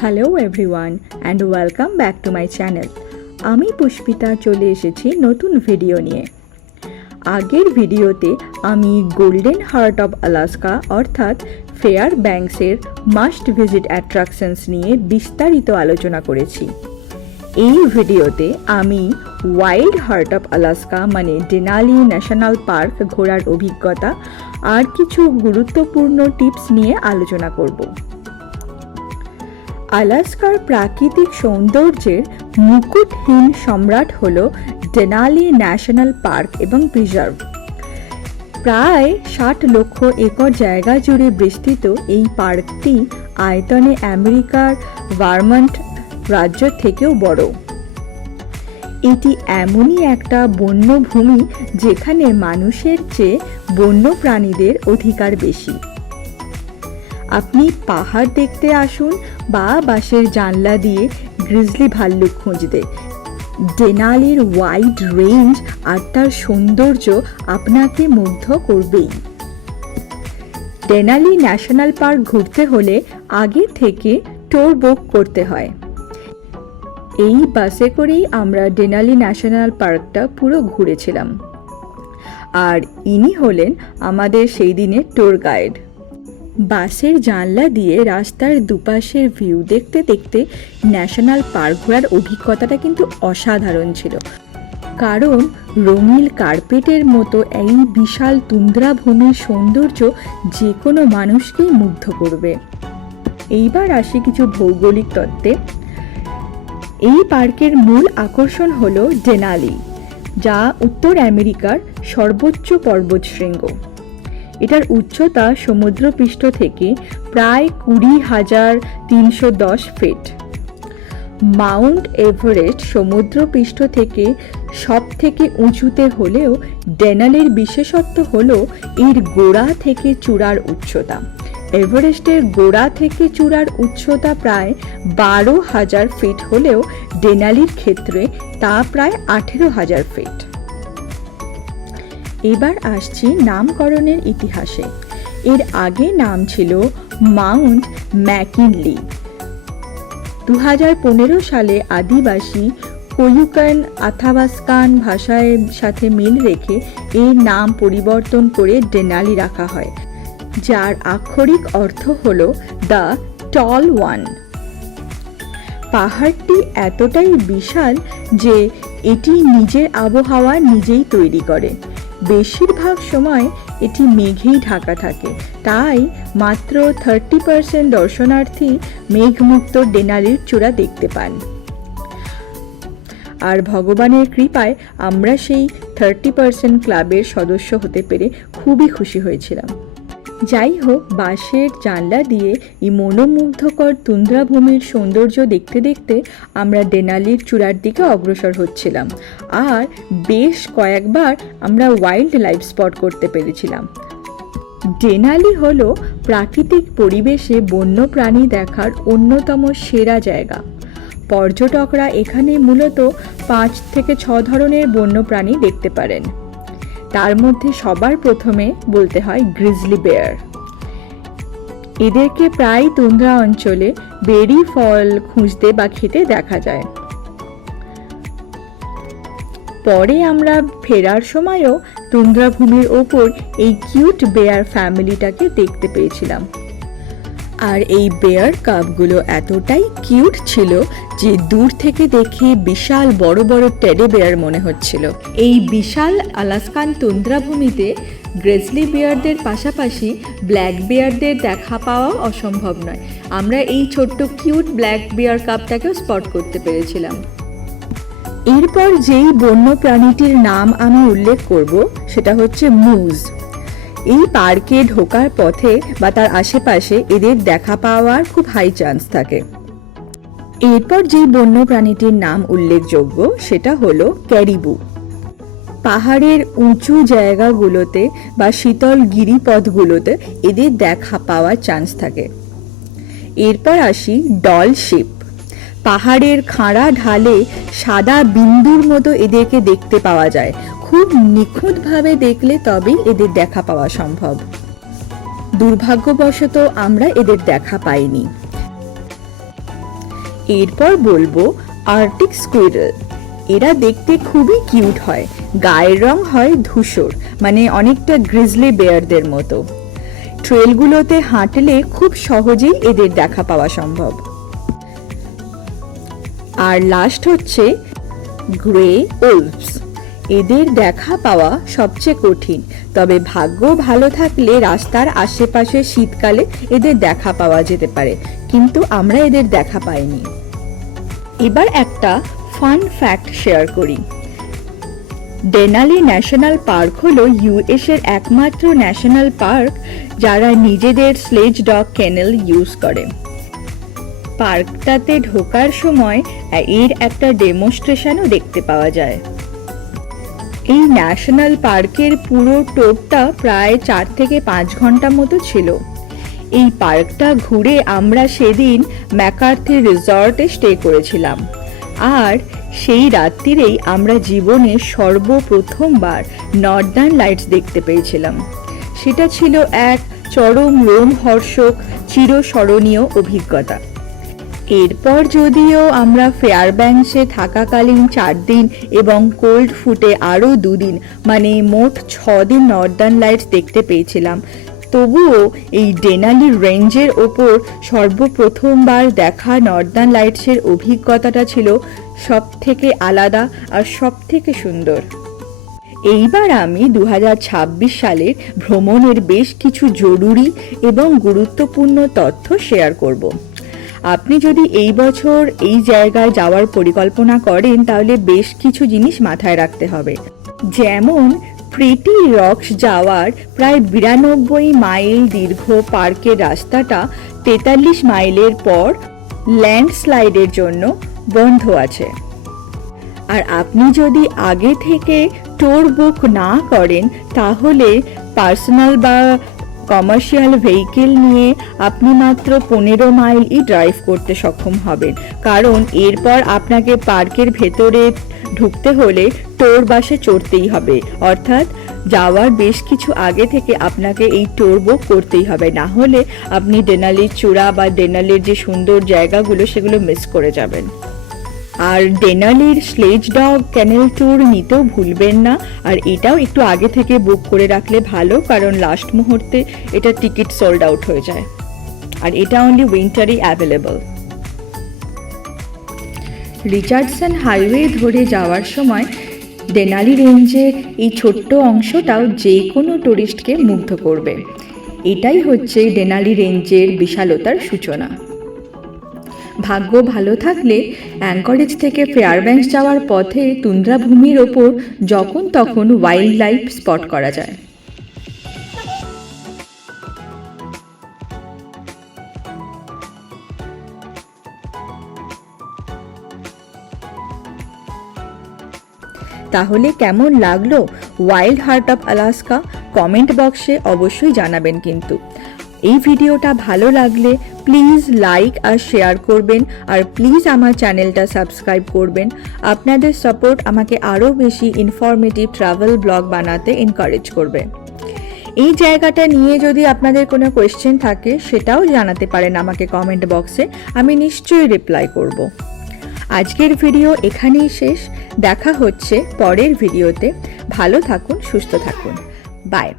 Hello everyone and welcome back to my channel. আমি পুষ্পিতা চলে এসেছি নতুন ভিডিও নিয়ে। আগের ভিডিওতে আমি গোল্ডেন হার্ট অফ আলাস্কা অর্থাৎ ফেয়ার ব্যাঙ্কসের মাস্ট ভিজিট অ্যাট্রাকশনস নিয়ে বিস্তারিত আলোচনা করেছি। এই ভিডিওতে আমি ওয়াইল্ড হার্ট অফ আলাস্কা মানে ডেনালি ন্যাশনাল পার্ক ঘোরার অভিজ্ঞতা আর কিছু গুরুত্বপূর্ণ টিপস নিয়ে আলোচনা করব। আলাস্কার প্রাকৃতিক সৌন্দর্যের মুকুটহীন সম্রাট হল ডেনালি ন্যাশনাল পার্ক এবং প্রিজার্ভ। প্রায় 60 লক্ষ একর জায়গা জুড়ে বিস্তৃত এই পার্কটি আয়তনে আমেরিকার ভারমন্ট রাজ্য থেকেও বড়। এটি এমনই একটা বন্যভূমি যেখানে মানুষের চেয়ে বন্য প্রাণীদের অধিকার বেশি। আপনি পাহাড় দেখতে আসুন বা বাঁশের জানলা দিয়ে গ্রিজলি ভাল্লুক খুঁজতে, ডেনালির ওয়াইড রেঞ্জ আর তার সৌন্দর্য আপনাকে মুগ্ধ করবেই। ডেনালি ন্যাশনাল পার্ক ঘুরতে হলে আগে থেকে টোর বুক করতে হয়। এই বাসে করেই আমরা ডেনালি ন্যাশনাল পার্কটা পুরো ঘুরেছিলাম, আর ইনি হলেন আমাদের সেই দিনের ট্যুর গাইড। বাসের জানলা দিয়ে রাস্তার দুপাশের ভিউ দেখতে দেখতে ন্যাশনাল পার্ক ঘোরার অভিজ্ঞতাটা কিন্তু অসাধারণ ছিল, কারণ রঙিন কার্পেটের মতো এই বিশাল তুন্দ্রা ভূমির সৌন্দর্য যে কোনো মানুষকেই মুগ্ধ করবে। এইবার আসি কিছু ভৌগোলিক তত্ত্বে। এই পার্কের মূল আকর্ষণ হলো ডেনালি, যা উত্তর আমেরিকার সর্বোচ্চ পর্বতশৃঙ্গ। এটার উচ্চতা সমুদ্রপৃষ্ঠ থেকে প্রায় 20,310 ফিট। মাউন্ট এভারেস্ট সমুদ্রপৃষ্ঠ থেকে সব থেকে উঁচুতে হলেও ডেনালির বিশেষত্ব হলো এর গোড়া থেকে চূড়ার উচ্চতা। এভারেস্টের গোড়া থেকে চূড়ার উচ্চতা প্রায় 12,000 ফিট হলেও ডেনালির ক্ষেত্রে তা প্রায় 18,000 ফিট। এবার আসছি নামকরণের ইতিহাসে। এর আগে নাম ছিল মাউন্ট ম্যাকিনলি। 2015 সালে আদিবাসী কোয়ুকান আথাবাস্কান ভাষার সাথে মিল রেখে এই নাম পরিবর্তন করে ডেনালি রাখা হয়, যার আক্ষরিক অর্থ হল দ্য টল ওয়ান। পাহাড়টি এতটাই বিশাল যে এটি নিজের আবহাওয়া নিজেই তৈরি করে। বেশিরভাগ সময় এটি মেঘেই ঢাকা থাকে, তাই মাত্র 30% দর্শনার্থী মেঘমুক্ত ডেনালির চূড়া দেখতে পান। আর ভগবানের কৃপায় আমরা সেই 30% ক্লাবের সদস্য হতে পেরে খুবই খুশি হয়েছিলাম। যাই হোক, বাঁশের জানলা দিয়ে এই মনোমুগ্ধকর তুন্দ্রাভূমির সৌন্দর্য দেখতে দেখতে আমরা ডেনালির চূড়ার দিকে অগ্রসর হচ্ছিলাম, আর বেশ কয়েকবার আমরা ওয়াইল্ড লাইফ স্পট করতে পেরেছিলাম। ডেনালি হলো প্রাকৃতিক পরিবেশে বন্য প্রাণী দেখার অন্যতম সেরা জায়গা। পর্যটকরা এখানে মূলত 5 থেকে 6 ধরনের বন্য প্রাণী দেখতে পারেন। তার মধ্যে সবার প্রথমে বলতে হয় গ্রিজলি বেয়ার। এদেরকে প্রায় তুন্দ্রা অঞ্চলে বেরি ফল খুঁজতে বা খেতে দেখা যায়। পরে আমরা ফেরার সময়ও তুন্দ্রা ভূমির ওপর এই কিউট বেয়ার ফ্যামিলিটাকে দেখতে পেয়েছিলাম। আর এই বেয়ার কাপগুলো এতটাই কিউট ছিল যে দূর থেকে দেখে বিশাল বড় বড় টেডি বেয়ার মনে হচ্ছিল। এই বিশাল আলাস্কান তুন্দ্রাভূমিতে গ্রিজলি বেয়ারদের পাশাপাশি ব্ল্যাক বেয়ারদের দেখা পাওয়া অসম্ভব নয়। আমরা এই ছোট্ট কিউট ব্ল্যাক বেয়ার কাপটাকেও স্পট করতে পেরেছিলাম। এরপর যেই বন্য প্রাণীটির নাম আমি উল্লেখ করব সেটা হচ্ছে মুজ। এই পার্কে ঢোকার পথে বা তার আশেপাশে এদের দেখা পাওয়ার খুব হাই চান্স থাকে। এরপর যেই বন্য প্রাণীটির নাম উল্লেখযোগ্য সেটা হলো ক্যারিবু। পাহাড়ের উঁচু জায়গাগুলোতে বা শীতল গিরিপথগুলোতে এদের দেখা পাওয়ার চান্স থাকে। এরপর আসি ডল শিপ। পাহাড়ের খাড়া ঢালে সাদা বিন্দুর মতো এদেরকে দেখতে পাওয়া যায়। খুব নিখুঁতভাবে দেখলে তবেই এদের দেখা পাওয়া সম্ভব। দুর্ভাগ্যবশত আমরা এদের দেখা পাইনি। এরপর বলবো আর্কটিক স্কুইরেল। এরা দেখতে খুবই কিউট হয়, গায়ের রং হয় ধূসর, মানে অনেকটা গ্রিজলি বেয়ারদের মতো। ট্রেলগুলোতে হাঁটলে খুব সহজেই এদের দেখা পাওয়া সম্ভব। আর লাস্ট হচ্ছে গ্রে ওলভস। এদের দেখা পাওয়া সবচেয়ে কঠিন, তবে ভাগ্য ভালো থাকলে রাস্তার আশেপাশে শীতকালে এদের দেখা পাওয়া যেতে পারে, কিন্তু আমরা এদের দেখা পাইনি। এবার একটা ফান ফ্যাক্ট শেয়ার করি। ডেনালি ন্যাশনাল পার্ক হলো ইউএস এর একমাত্র ন্যাশনাল পার্ক যারা নিজেদের স্লেজ ডগ কেনেল ইউজ করে। পার্কটাতে ঢোকার সময় এর একটা ডেমনস্ট্রেশনও দেখতে পাওয়া যায়। এই ন্যাশনাল পার্কের পুরো ট্যুরটা প্রায় 4 থেকে 5 ঘন্টা মতো ছিল। এই পার্কটা ঘুরে আমরা সেদিন ম্যাকার্থি রিসর্টে স্টে করেছিলাম, আর সেই রাত্রিরেই আমরা জীবনে সর্বপ্রথমবার নর্দার্ন লাইটস দেখতে পেয়েছিলাম। সেটা ছিল এক চরম রোমহর্ষক চিরস্মরণীয় অভিজ্ঞতা। এরপর যদিও আমরা ফেয়ারব্যাঙ্কসে থাকাকালীন 4 দিন এবং কোল্ড ফুটে আরও 2 দিন, মানে মোট 6 দিন নর্দার্ন লাইটস দেখতে পেয়েছিলাম, তবুও এই ডেনালি রেঞ্জের ওপর সর্বপ্রথমবার দেখা নর্দার্ন লাইটসের অভিজ্ঞতাটা ছিল সব থেকে আলাদা আর সব থেকে সুন্দর। এইবার আমি 2026 সালের ভ্রমণের বেশ কিছু জরুরি এবং গুরুত্বপূর্ণ তথ্য শেয়ার করব। আপনি যদি এই বছর এই জায়গায় যাওয়ার পরিকল্পনা করেন তাহলে বেশ কিছু জিনিস মাথায় রাখতে হবে। যেমন প্রিটি রকস যাওয়ার প্রায় 92 মাইল দীর্ঘ পার্কের রাস্তাটা 43 মাইলের পর ল্যান্ডস্লাইডের জন্য বন্ধ আছে। আর আপনি যদি আগে থেকে ট্যুর বুক না করেন তাহলে পার্সোনাল বা কমার্শিয়াল ভেহিকেল নিয়ে আপনি মাত্র 15 মাইলই ড্রাইভ করতে সক্ষম হবেন, কারণ এরপর আপনাকে পার্কের ভেতরে ঢুকতে হলে ট্যুর বাসে চড়তেই হবে। অর্থাৎ যাওয়ার বেশ কিছু আগে থেকে আপনাকে এই ট্যুর বুক করতেই হবে, না হলে আপনি ডেনালির চূড়া বা ডেনালির যে সুন্দর জায়গাগুলো সেগুলো মিস করে যাবেন। আর ডেনালির স্লেজ ডগ ক্যানেল ট্যুর নিতেও ভুলবেন না, আর এটাও একটু আগে থেকে বুক করে রাখলে ভালো, কারণ লাস্ট মুহূর্তে এটা টিকিট সোল্ড আউট হয়ে যায়, আর এটা অনলি উইন্টারই অ্যাভেলেবল। রিচার্ডসন হাইওয়ে ধরে যাওয়ার সময় ডেনালি রেঞ্জের এই ছোট্ট অংশটাও যে কোনো টুরিস্টকে মুগ্ধ করবে। এটাই হচ্ছে ডেনালি রেঞ্জের বিশালতার সূচনা। ভাগ্য ভালো থাকলে অ্যাঙ্করেজ থেকে ফেয়ারব্যাঙ্কস যাওয়ার পথে তুন্দ্রা ভূমির ওপর যখন তখন ওয়াইল্ড লাইফ স্পট করা যায়। তাহলে কেমন লাগলো wild heart of Alaska? Comment বক্সে অবশ্যই জানাবেন। কিন্তু এই ভিডিওটা ভালো লাগলে প্লিজ লাইক আর শেয়ার করবেন, আর প্লিজ আমার চ্যানেলটা সাবস্ক্রাইব করবেন। আপনাদের সাপোর্ট আমাকে আরও বেশি ইনফরমেটিভ ট্রাভেল ব্লগ বানাতে এনকারেজ করবে। এই জায়গাটা নিয়ে যদি আপনাদের কোনো কোয়েশ্চেন থাকে সেটাও জানাতে পারেন আমাকে কমেন্ট বক্সে, আমি নিশ্চয়ই রিপ্লাই করব। আজকের ভিডিও এখানেই শেষ, দেখা হচ্ছে পরের ভিডিওতে। ভালো থাকুন, সুস্থ থাকুন, বাই।